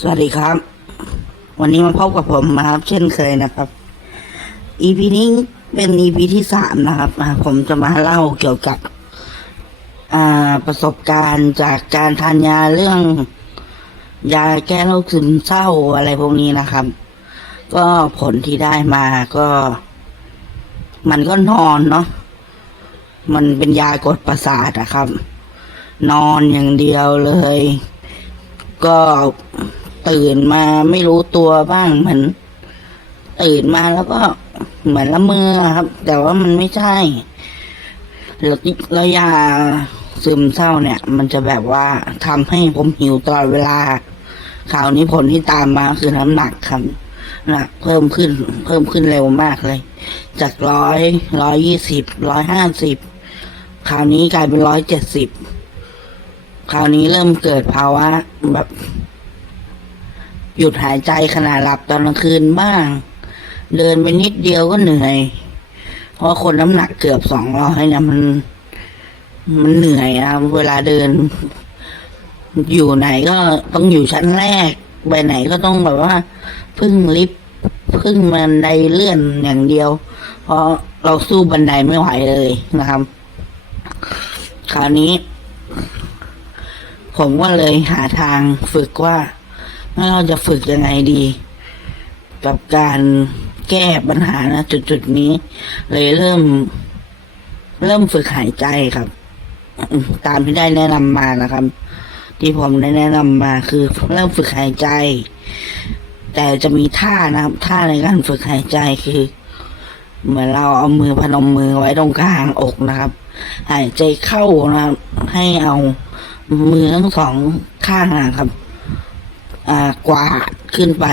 สวัสดีครับ วันนี้มาพบกับผมนะครับ เช่นเคยนะครับ EP นี้เป็น EP ที่สามนะครับผมจะมาเล่าเกี่ยวกับประสบการณ์จากการทานยาเรื่อง ยาแก้โรคซึมเศร้าอะไรพวกนี้นะครับ ก็ผลที่ได้มาก็ มันก็นอนเนาะมันเป็นยากดประสาทนะครับ นอนอย่างเดียวเลย ก็ ตื่นมาไม่รู้ตัวบ้างเหมือน ตื่นมาแล้วก็เหมือนละเมอครับ แต่ว่ามันไม่ใช่แล้วแล้วยาซึมเศร้าเนี่ย มันจะแบบว่าทำให้ผมหิวตลอดเวลาคราวนี้ผลที่ตามมาคือน้ำหนักครับหนักเพิ่มขึ้น เพิ่มขึ้นเร็วมากเลย จากร้อยร้อยยี่สิบร้อยห้าสิบคราวนี้กลายเป็นร้อยเจ็ดสิบคราวนี้เริ่มเกิดภาวะแบบ หยุดหายใจขณะหลับตอนกลางคืนบ้าง เดินไปนิดเดียวก็เหนื่อย เพราะคนน้ำหนักเกือบสองร้อยเนี่ยมัน มันเหนื่อยนะเวลาเดิน อยู่ไหนก็ต้องอยู่ชั้นแรก ไปไหนก็ต้องแบบว่า พึ่งลิฟต์พึ่งบันไดเลื่อนอย่างเดียว เพราะเราสู้บันไดไม่ไหวเลยนะครับ คราวนี้ ผมก็เลยหาทางฝึกว่า ว่าเราจะฝึกยังไงดี กับการแก้ปัญหานะจุดๆนี้ เลยเริ่ม เริ่มฝึกหายใจครับ ตามที่ได้แนะนำมานะครับ ที่ผมได้แนะนำมาคือ เริ่มฝึกหายใจ แต่จะมีท่านะครับ ท่าในการฝึกหายใจคือ เหมือนเราเอามือพนมมือไว้ตรงกลางอกนะครับ หายใจเข้านะครับให้เอามือทั้งสองข้างนะครับ อ่ากวาดขึ้นไป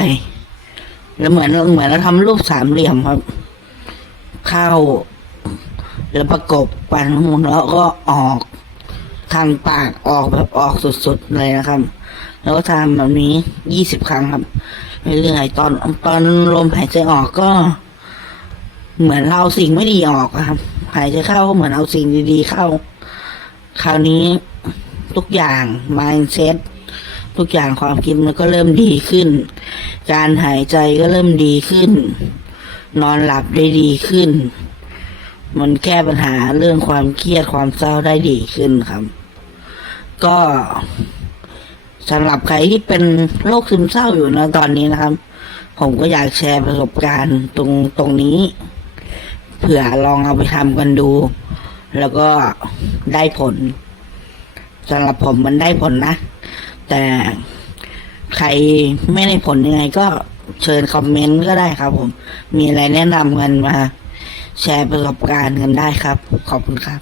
แล้วเหมือนเหมือนเราทำรูปสามเหลี่ยมครับ เข้า แล้วประกบกันทั้งหมดแล้วก็ออกทางปากออกแบบออกสุดๆเลยนะครับ แล้วก็ทำแบบนี้ยี่สิบครั้งครับเรื่อยๆตอนตอนลมหายใจออกก็ เหมือนเราเอาสิ่งไม่ดีออกครับ หายใจเข้าก็เหมือนเอาสิ่งดีๆเข้า คราวนี้ทุกอย่าง mindset ทุกอย่างความคิดมันก็เริ่มดีขึ้น การหายใจก็เริ่มดีขึ้น นอนหลับได้ดีขึ้น มันแก้ปัญหาเรื่องความเครียดความเศร้าได้ดีขึ้นครับ ก็สำหรับใครที่เป็นโรคซึมเศร้าอยู่นะตอนนี้นะครับ ผมก็อยากแชร์ประสบการณ์ตรงตรงนี้ เผื่อลองเอาไปทำกันดู แล้วก็ได้ผลสำหรับผมมันได้ผลนะ แต่ใครไม่ได้ผลยังไงก็เชิญคอมเมนต์ก็ได้ครับผม มีอะไรแนะนำกันมา แชร์ประสบการณ์กันได้ครับ ขอบคุณครับ